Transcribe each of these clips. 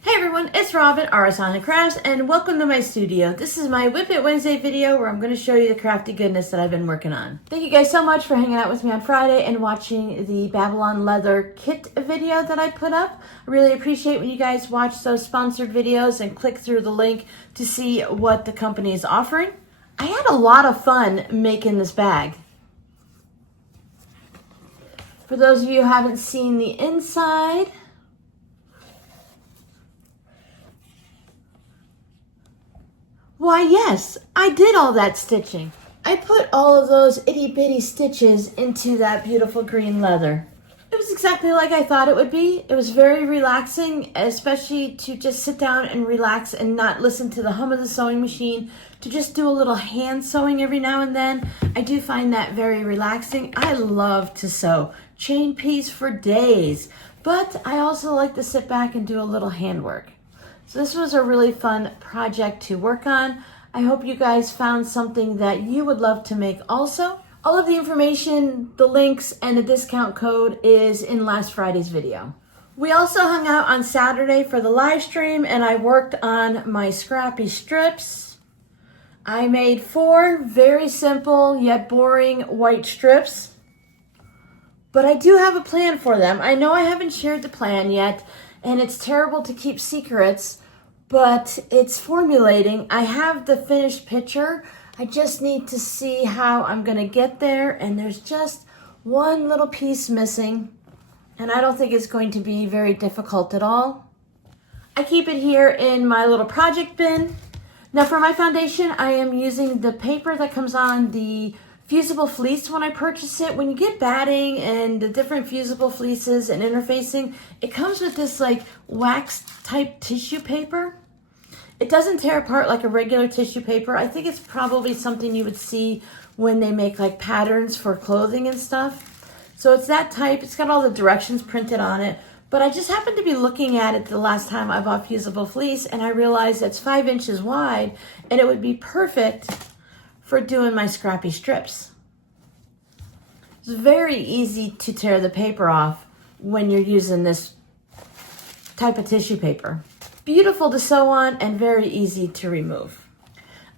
Hey everyone, it's Robin, Artisan & Crafts, and welcome to my studio. This is my WiP It Wednesday video where I'm going to show you the crafty goodness that I've been working on. Thank you guys so much for hanging out with me on Friday and watching the Babylon leather kit video that I put up. I really appreciate when you guys watch those sponsored videos and click through the link to see what the company is offering. I had a lot of fun making this bag. For those of you who haven't seen the inside, why yes, I did all that stitching. I put all of those itty bitty stitches into that beautiful green leather. It was exactly like I thought it would be. It was very relaxing, especially to just sit down and relax and not listen to the hum of the sewing machine, to just do a little hand sewing every now and then. I do find that very relaxing. I love to sew chain piece for days, but I also like to sit back and do a little handwork. So this was a really fun project to work on. I hope you guys found something that you would love to make also. All of the information, the links, and the discount code is in last Friday's video. We also hung out on Saturday for the live stream and I worked on my Scrappy strips. I made 4 very simple yet boring white strips, but I do have a plan for them. I know I haven't shared the plan yet, and it's terrible to keep secrets, but it's formulating. I have the finished picture. I just need to see how I'm gonna get there, and there's just one little piece missing, and I don't think it's going to be very difficult at all. I keep it here in my little project bin. Now for my foundation, I am using the paper that comes on the fusible fleece when I purchase it. When you get batting and the different fusible fleeces and interfacing, it comes with this like wax type tissue paper. It doesn't tear apart like a regular tissue paper. I think it's probably something you would see when they make like patterns for clothing and stuff. So it's that type. It's got all the directions printed on it. But I just happened to be looking at it the last time I bought fusible fleece, and I realized it's 5 inches wide and it would be perfect for doing my Scrappy strips. It's very easy to tear the paper off when you're using this type of tissue paper. Beautiful to sew on and very easy to remove.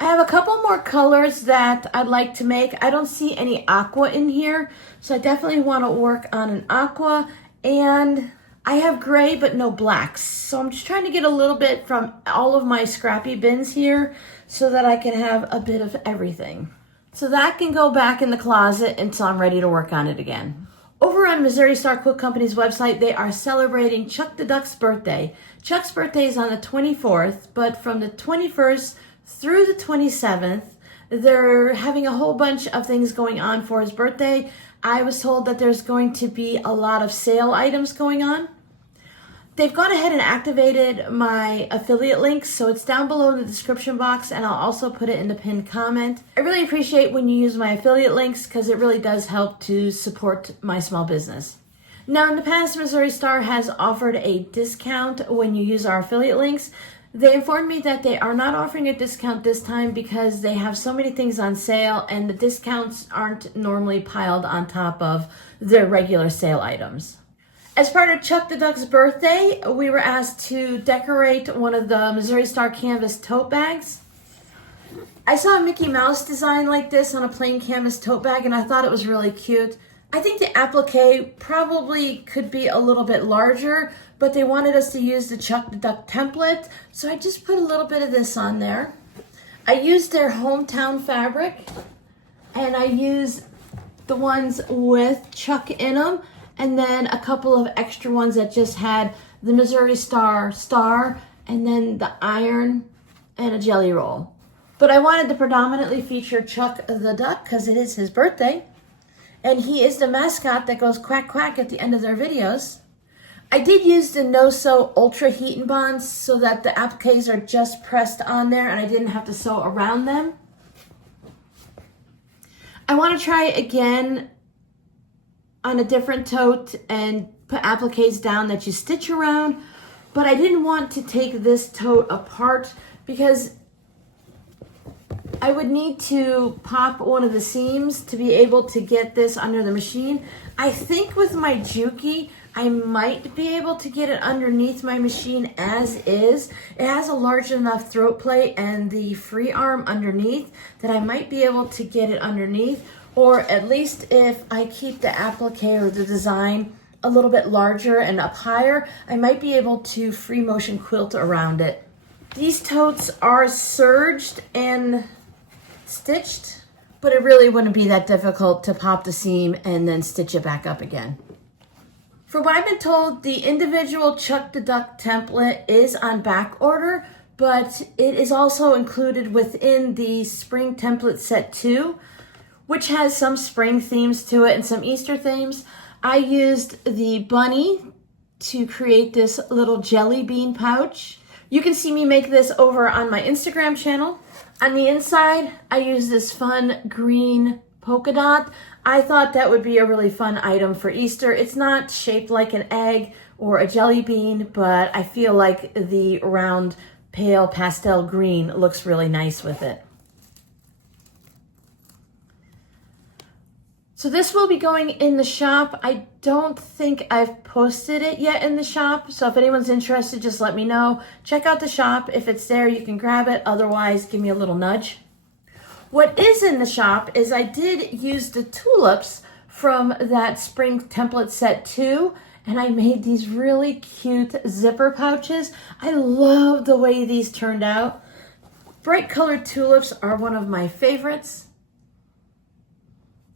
I have a couple more colors that I'd like to make. I don't see any aqua in here, so I definitely want to work on an aqua, and I have gray but no blacks. So I'm just trying to get a little bit from all of my Scrappy bins here so that I can have a bit of everything. So that can go back in the closet until I'm ready to work on it again. Over on Missouri Star Quilt Company's website, they are celebrating Chuck the Duck's birthday. Chuck's birthday is on the 24th, but from the 21st through the 27th, they're having a whole bunch of things going on for his birthday. I was told that there's going to be a lot of sale items going on. They've gone ahead and activated my affiliate links, so it's down below in the description box, and I'll also put it in the pinned comment. I really appreciate when you use my affiliate links because it really does help to support my small business. Now, in the past, Missouri Star has offered a discount when you use our affiliate links. They informed me that they are not offering a discount this time because they have so many things on sale and the discounts aren't normally piled on top of their regular sale items. As part of Chuck the Duck's birthday, we were asked to decorate one of the Missouri Star canvas tote bags. I saw a Mickey Mouse design like this on a plain canvas tote bag and I thought it was really cute. I think the applique probably could be a little bit larger, but they wanted us to use the Chuck the Duck template, so I just put a little bit of this on there. I used their hometown fabric, and I used the ones with Chuck in them, and then a couple of extra ones that just had the Missouri Star star, and then the iron and a jelly roll. But I wanted to predominantly feature Chuck the Duck because it is his birthday, and he is the mascot that goes quack quack at the end of their videos. I did use the no-sew Ultra Heat and Bond so that the appliques are just pressed on there and I didn't have to sew around them. I want to try again on a different tote and put appliques down that you stitch around, but I didn't want to take this tote apart because I would need to pop one of the seams to be able to get this under the machine. I think with my Juki, I might be able to get it underneath my machine as is. It has a large enough throat plate and the free arm underneath that I might be able to get it underneath, or at least if I keep the applique or the design a little bit larger and up higher, I might be able to free motion quilt around it. These totes are serged and stitched, but it really wouldn't be that difficult to pop the seam and then stitch it back up again. From what I've been told, the individual Chuck the Duck template is on back order, but it is also included within the spring template set 2, which has some spring themes to it and some Easter themes. I used the bunny to create this little jelly bean pouch. You can see me make this over on my Instagram channel. On the inside, I used this fun green polka dot. I thought that would be a really fun item for Easter. It's not shaped like an egg or a jelly bean, but I feel like the round pale pastel green looks really nice with it. So this will be going in the shop. I don't think I've posted it yet in the shop, so if anyone's interested, just let me know. Check out the shop. If it's there, you can grab it. Otherwise, give me a little nudge. What is in the shop is I did use the tulips from that spring template set 2, and I made these really cute zipper pouches. I love the way these turned out. Bright colored tulips are one of my favorites.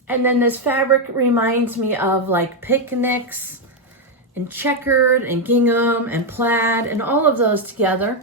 And then this fabric reminds me of like picnics and checkered and gingham and plaid and all of those together.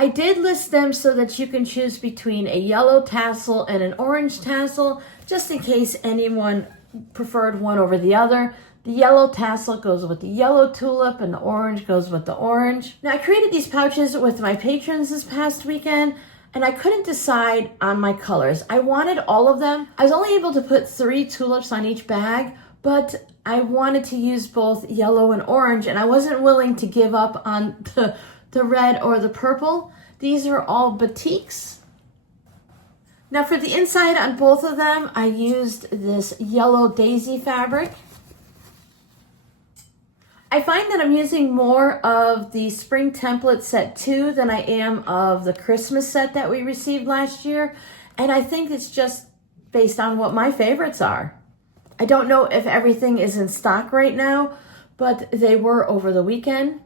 I did list them so that you can choose between a yellow tassel and an orange tassel, just in case anyone preferred one over the other. The yellow tassel goes with the yellow tulip and the orange goes with the orange. Now I created these pouches with my patrons this past weekend, and I couldn't decide on my colors. I wanted all of them. I was only able to put 3 tulips on each bag, but I wanted to use both yellow and orange, and I wasn't willing to give up on the red or the purple. These are all batiks. Now for the inside on both of them, I used this yellow daisy fabric. I find that I'm using more of the spring template set 2 than I am of the Christmas set that we received last year. And I think it's just based on what my favorites are. I don't know if everything is in stock right now, but they were over the weekend.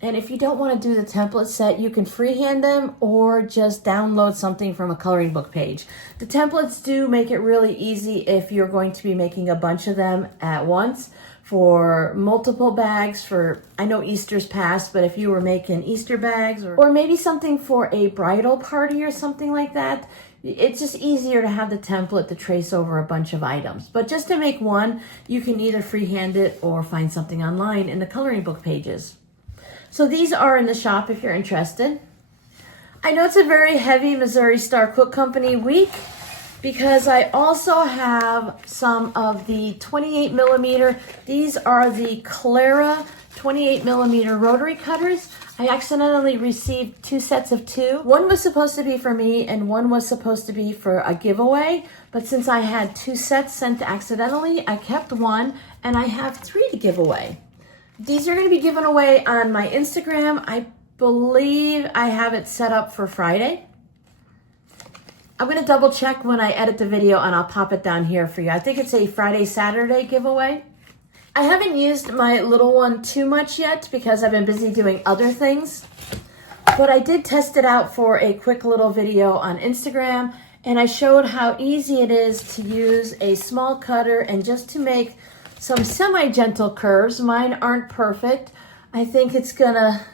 And if you don't want to do the template set, you can freehand them or just download something from a coloring book page. The templates do make it really easy if you're going to be making a bunch of them at once for multiple bags for, I know Easter's past, but if you were making Easter bags or maybe something for a bridal party or something like that, it's just easier to have the template to trace over a bunch of items. But just to make one, you can either freehand it or find something online in the coloring book pages. So these are in the shop if you're interested. I know it's a very heavy Missouri Star Quilt Company week because I also have some of the 28 millimeter. These are the Clara 28 millimeter rotary cutters. I accidentally received 2 sets of 2. One was supposed to be for me and one was supposed to be for a giveaway. But since I had 2 sets sent accidentally, I kept one and I have 3 to give away. These are going to be given away on my Instagram. I believe I have it set up for Friday. I'm going to double check when I edit the video and I'll pop it down here for you. I think it's a Friday, Saturday giveaway. I haven't used my little one too much yet because I've been busy doing other things. But I did test it out for a quick little video on Instagram, and I showed how easy it is to use a small cutter and just to make some semi-gentle curves. Mine aren't perfect. I think it's gonna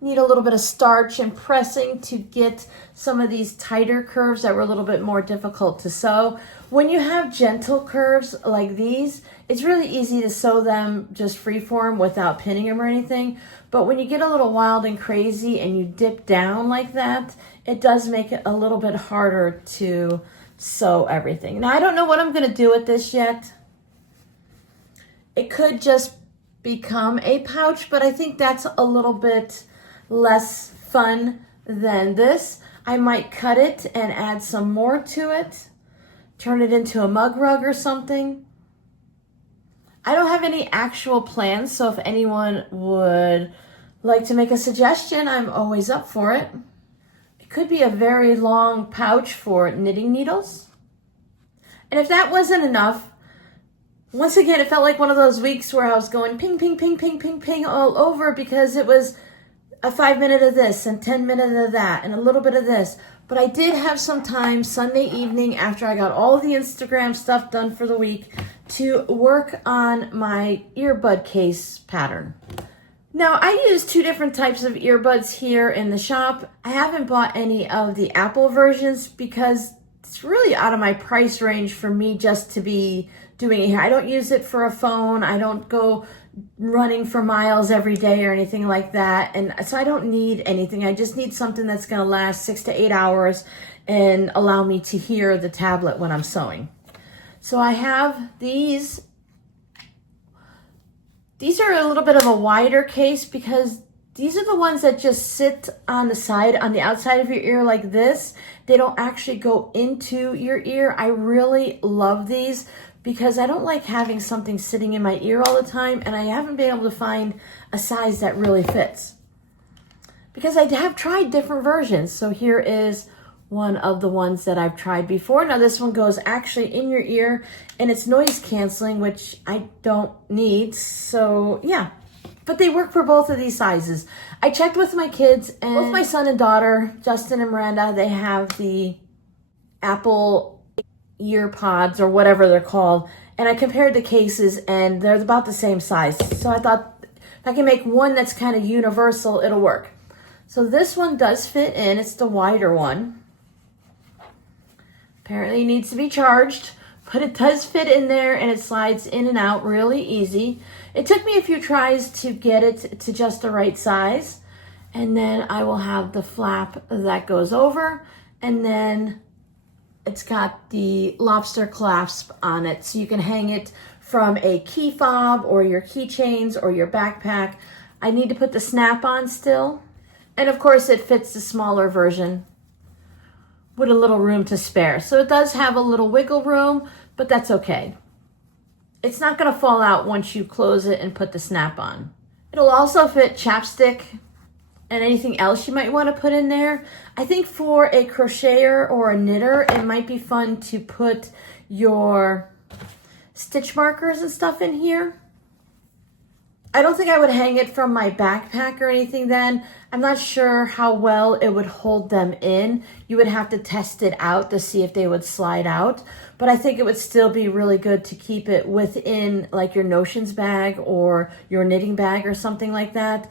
need a little bit of starch and pressing to get some of these tighter curves that were a little bit more difficult to sew. When you have gentle curves like these, it's really easy to sew them just freeform without pinning them or anything. But when you get a little wild and crazy and you dip down like that, it does make it a little bit harder to sew everything. Now, I don't know what I'm gonna do with this yet. It could just become a pouch, but I think that's a little bit less fun than this. I might cut it and add some more to it, turn it into a mug rug or something. I don't have any actual plans, so if anyone would like to make a suggestion, I'm always up for it. It could be a very long pouch for knitting needles. And if that wasn't enough, once again, it felt like one of those weeks where I was going ping, ping, ping, ping, ping, ping all over because it was a 5 minute of this and 10 minutes of that and a little bit of this. But I did have some time Sunday evening after I got all the Instagram stuff done for the week to work on my earbud case pattern. Now, I use 2 different types of earbuds here in the shop. I haven't bought any of the Apple versions because it's really out of my price range for me just to be doing it here. I don't use it for a phone. I don't go running for miles every day or anything like that. And so I don't need anything. I just need something that's going to last 6 to 8 hours and allow me to hear the tablet when I'm sewing. So I have these. These are a little bit of a wider case because these are the ones that just sit on the side, on the outside of your ear like this. They don't actually go into your ear. I really love these because I don't like having something sitting in my ear all the time, and I haven't been able to find a size that really fits. Because I have tried different versions. So here is one of the ones that I've tried before. Now this one goes actually in your ear and it's noise canceling, which I don't need. So yeah, but they work for both of these sizes. I checked with my kids, and both my son and daughter, Justin and Miranda, they have the Apple ear pods or whatever they're called. And I compared the cases and they're about the same size. So I thought if I can make one that's kind of universal, it'll work. So this one does fit in. It's the wider one. Apparently it needs to be charged, but it does fit in there and it slides in and out really easy. It took me a few tries to get it to just the right size. And then I will have the flap that goes over, and then it's got the lobster clasp on it. So you can hang it from a key fob or your keychains or your backpack. I need to put the snap on still. And of course it fits the smaller version with a little room to spare. So it does have a little wiggle room, but that's okay. It's not gonna fall out once you close it and put the snap on. It'll also fit chapstick and anything else you might wanna put in there. I think for a crocheter or a knitter, it might be fun to put your stitch markers and stuff in here. I don't think I would hang it from my backpack or anything then. I'm not sure how well it would hold them in. You would have to test it out to see if they would slide out. But I think it would still be really good to keep it within like your notions bag or your knitting bag or something like that.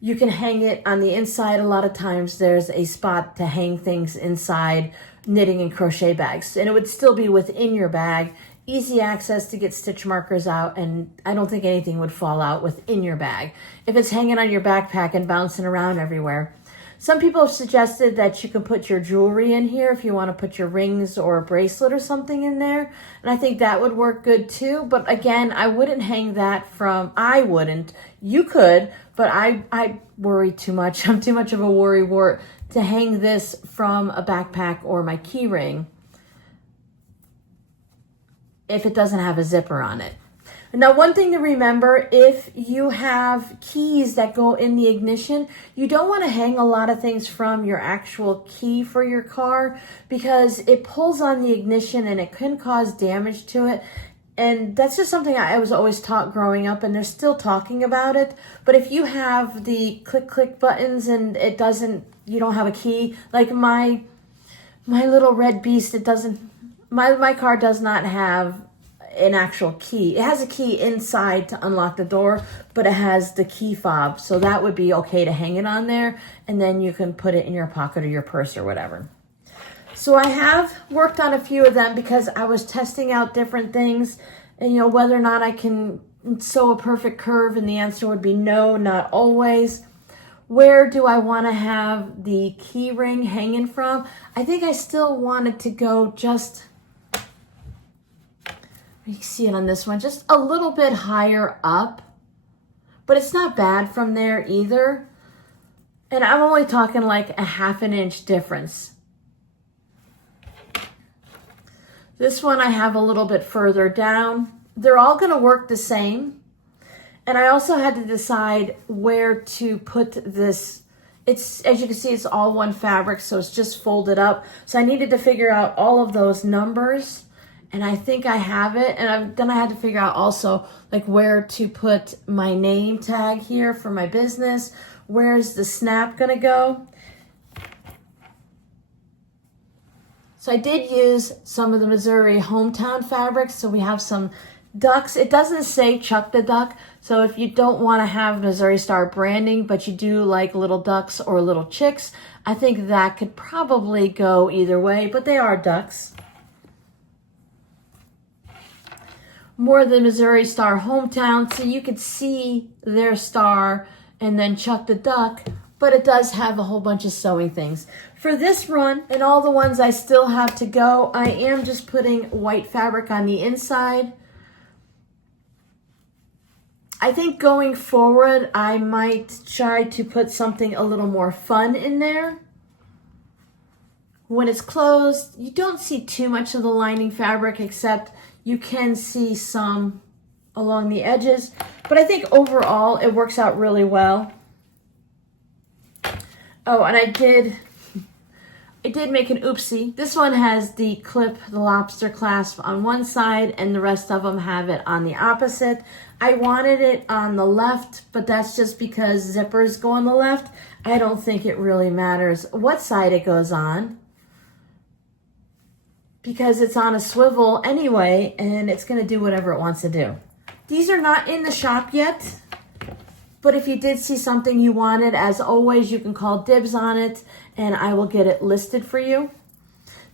You can hang it on the inside. A lot of times there's a spot to hang things inside knitting and crochet bags. And it would still be within your bag. Easy access to get stitch markers out, and I don't think anything would fall out within your bag. If it's hanging on your backpack and bouncing around everywhere. Some people have suggested that you can put your jewelry in here if you want to put your rings or a bracelet or something in there. And I think that would work good too. But again, I wouldn't hang that from, I wouldn't. You could, but I worry too much. I'm too much of a worrywart to hang this from a backpack or my key ring if it doesn't have a zipper on it. Now, one thing to remember, if you have keys that go in the ignition, you don't want to hang a lot of things from your actual key for your car because it pulls on the ignition and it can cause damage to it. And that's just something I was always taught growing up, and they're still talking about it. But if you have the click buttons and it doesn't, you don't have a key, like my little red beast, it doesn't, my car does not have an actual key. It has a key inside to unlock the door, but it has the key fob. So that would be okay to hang it on there, and then you can put it in your pocket or your purse or whatever. So I have worked on a few of them because I was testing out different things and, whether or not I can sew a perfect curve, and the answer would be no, not always. Where do I want to have the key ring hanging from? I think I still wanted to go just, you can see it on this one, just a little bit higher up, but it's not bad from there either. And I'm only talking like a 1/2 inch difference. This one I have a little bit further down, they're all going to work the same. And I also had to decide where to put this. It's, as you can see, it's all one fabric, so it's just folded up. So I needed to figure out all of those numbers, and I think I have it. And then I had to figure out also like where to put my name tag here for my business. Where's the snap gonna go? So I did use some of the Missouri hometown fabrics. So we have some ducks. It doesn't say Chuck the Duck. So if you don't want to have Missouri Star branding, but you do like little ducks or little chicks, I think that could probably go either way, but they are ducks. More the Missouri Star hometown, so you could see their star and then Chuck the Duck, but it does have a whole bunch of sewing things. For this run and all the ones I still have to go, I am just putting white fabric on the inside. I think going forward, I might try to put something a little more fun in there. When it's closed, you don't see too much of the lining fabric, except you can see some along the edges. But I think overall, it works out really well. Oh, and I did make an oopsie. This one has the clip, the lobster clasp on one side, and the rest of them have it on the opposite. I wanted it on the left, but that's just because zippers go on the left. I don't think it really matters what side it goes on, because it's on a swivel anyway, and it's going to do whatever it wants to do. These are not in the shop yet, but if you did see something you wanted, as always, you can call dibs on it, and I will get it listed for you.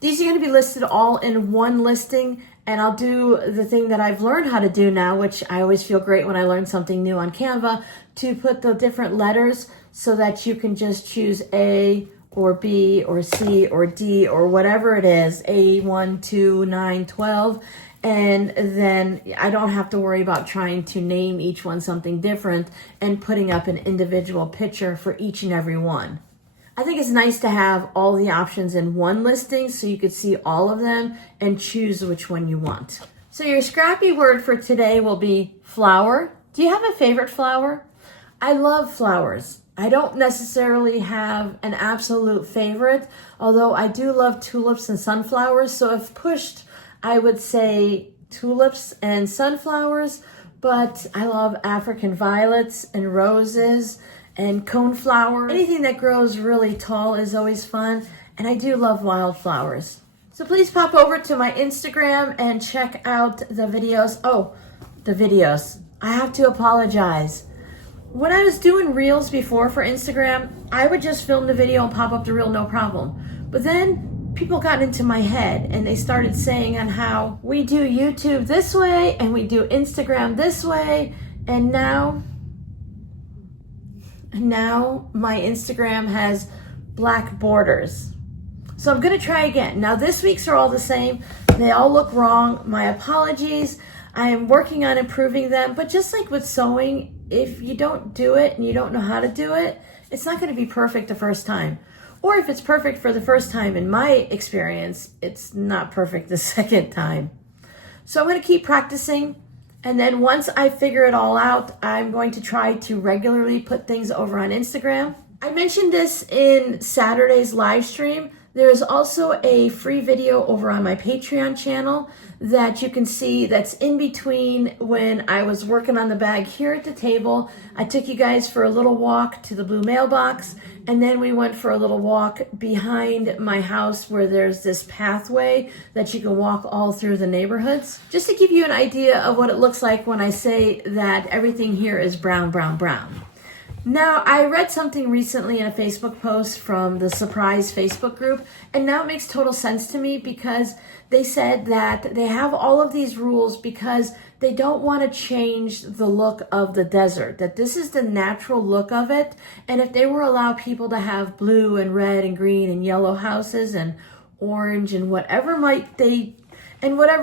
These are going to be listed all in one listing, and I'll do the thing that I've learned how to do now, which I always feel great when I learn something new on Canva, to put the different letters so that you can just choose A or B or C or D or whatever it is, A, 1, 2, 9, 12, and then I don't have to worry about trying to name each one something different and putting up an individual picture for each and every one. I think it's nice to have all the options in one listing so you could see all of them and choose which one you want. So your Scrappy word for today will be flower. Do you have a favorite flower? I love flowers. I don't necessarily have an absolute favorite, although I do love tulips and sunflowers. So if pushed, I would say tulips and sunflowers, but I love African violets and roses and coneflower. Anything that grows really tall is always fun, and I do love wildflowers. So please pop over to my Instagram and check out the videos. Oh, the videos. I have to apologize. When I was doing reels before for Instagram, I would just film the video and pop up the reel, no problem. But then people got into my head and they started saying on how we do YouTube this way and we do Instagram this way, and now my Instagram has black borders. So I'm gonna try again. Now this week's are all the same. They all look wrong. My apologies. I am working on improving them, but just like with sewing, if you don't do it and you don't know how to do it, it's not gonna be perfect the first time. Or if it's perfect for the first time, in my experience, it's not perfect the second time. So I'm gonna keep practicing. And then once I figure it all out, I'm going to try to regularly put things over on Instagram. I mentioned this in Saturday's live stream. There's also a free video over on my Patreon channel that you can see that's in between when I was working on the bag here at the table. I took you guys for a little walk to the blue mailbox, and then we went for a little walk behind my house where there's this pathway that you can walk all through the neighborhoods. Just to give you an idea of what it looks like when I say that everything here is brown, brown, brown. Now, I read something recently in a Facebook post from the Surprise Facebook group, and now it makes total sense to me because they said that they have all of these rules because they don't want to change the look of the desert, that this is the natural look of it, and if they were allow people to have blue and red and green and yellow houses and orange and whatever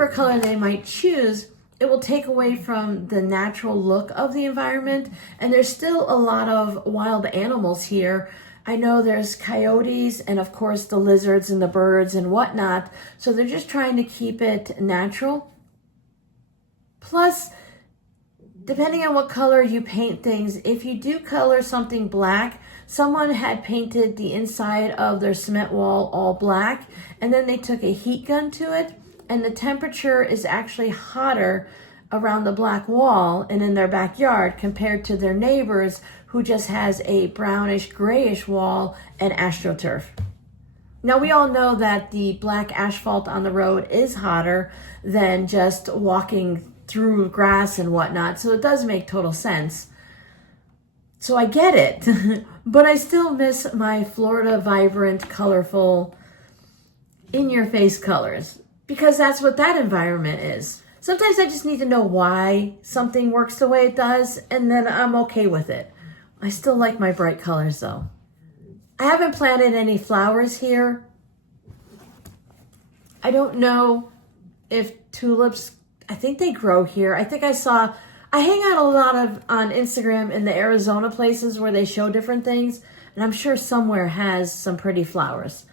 color they might choose, it will take away from the natural look of the environment. And there's still a lot of wild animals here. I know there's coyotes and of course the lizards and the birds and whatnot. So they're just trying to keep it natural. Plus, depending on what color you paint things, if you do color something black, someone had painted the inside of their cement wall all black, and then they took a heat gun to it, and the temperature is actually hotter around the black wall and in their backyard compared to their neighbors who just has a brownish grayish wall and AstroTurf. Now we all know that the black asphalt on the road is hotter than just walking through grass and whatnot, so it does make total sense. So I get it, but I still miss my Florida vibrant, colorful, in-your-face colors, because that's what that environment is. Sometimes I just need to know why something works the way it does, and then I'm okay with it. I still like my bright colors though. I haven't planted any flowers here. I don't know if tulips, I think they grow here. I hang out a lot on Instagram in the Arizona places where they show different things, and I'm sure somewhere has some pretty flowers.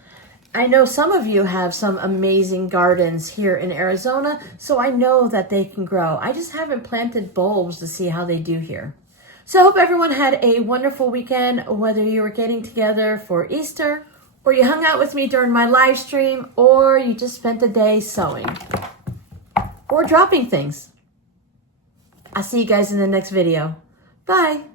I know some of you have some amazing gardens here in Arizona, so I know that they can grow. I just haven't planted bulbs to see how they do here. So I hope everyone had a wonderful weekend, whether you were getting together for Easter, or you hung out with me during my live stream, or you just spent the day sewing or dropping things. I'll see you guys in the next video. Bye.